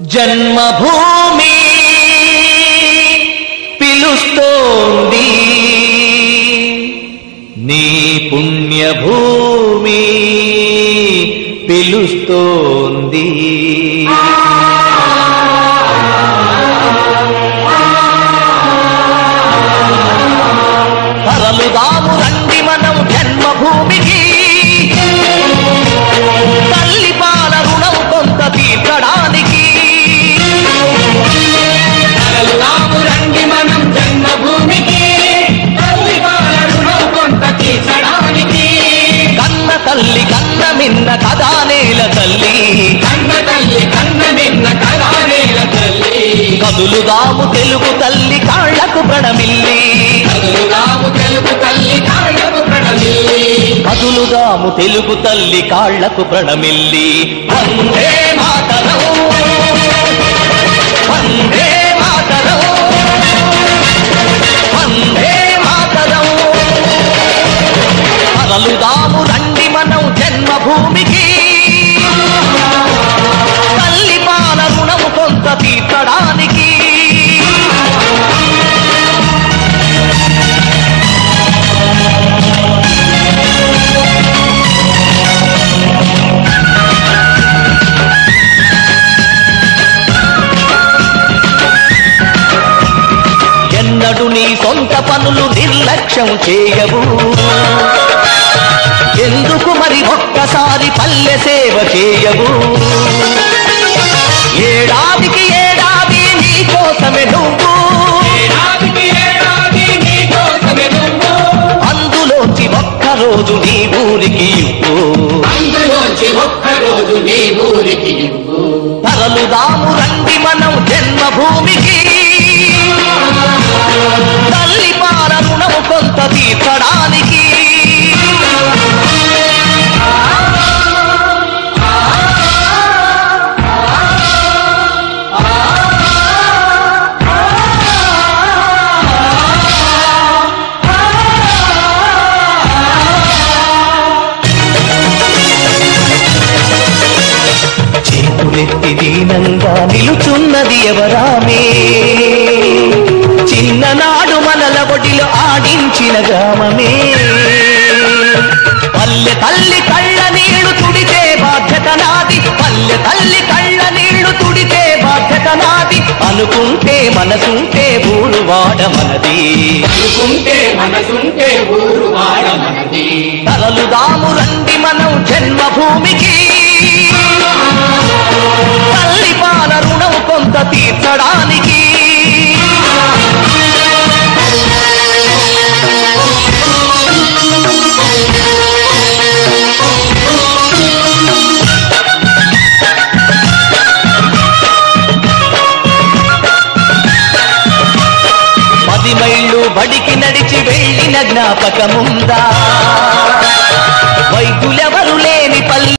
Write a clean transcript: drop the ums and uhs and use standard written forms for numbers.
జన్మభూమి పిలుస్తోంది, నీ పుణ్యభూమి పిలుస్తోంది. తరలుదాము రండి మనం జన్మభూమికి, తల్లి పాల రుణం కొంత తీర్చడానికి. తరలుదాము రండి మనం జన్మభూమికి, తల్లి పాల రుణం కొంత తీర్చడానికి. కన్న తల్లి కన్న మిన్న కదా నేల తల్లి, కన్న తల్లి కన్న మిన్న కదా నేల తల్లి. కదులుదాము తెలుగు తల్లి కాళ్లకు ప్రణమిల్లి, కదులుదాము తెలుగు తల్లి కాళ్లకు ప్రణమిల్లి. కదులుదాము తెలుగు తల్లి కాళ్లకు ప్రణమిల్లి. వందే మాతరం, వందే మాతరం, వందే మాతరం. తరలుదాము రండి మనం జన్మభూమికి, తల్లి పాల రుణము కొంత తీర్చడానికి. ఎన్నడు నీ సొంత పనులు నిర్లక్ష్యం చేయవు, ఎందుకు మరి ఒక్కసారి పల్లె సేవ చేయవు? ఏడాదికి ఏడాది నీ కోసమే నువ్వు, ఏడాదికి ఏడాది నీ కోసమే నువ్వు. అందులోంచి ఒక్కరోజు నీ ఊరికి ఇవ్వు, అందులోంచి ఒక్కరోజు నీ ఊరికి ఇవ్వు. తరలుదాము రండి మనం జన్మభూమికి, తల్లి పాల రుణము కొంత తీర్చడానికి. చేతులెత్తి దీనంగా నిలుచున్నది ఎవరామే, చిన్ననాడు మనల ఒడిలో ఆడించిన గ్రామమే. పల్లె తల్లి కళ్ళ నీళ్లు తుడితే బాధ్యత నాది, పల్లె తల్లి కళ్ళ నీళ్లు తుడితే బాధ్యత నాది. అనుకుంటే మనసుంటే ఊరు వాడ మనది, అనుకుంటే మనసుంటే ఊరు వాడ మనది. తరలుదాము రండి మనం జన్మభూమికి, తల్లి పాల రుణం కొంత తీర్చడానికి. పది మైళ్ళు బడికి నడిచి వెళ్ళిన జ్ఞాపకముందా, వైద్యులెవరు లేని పల్లె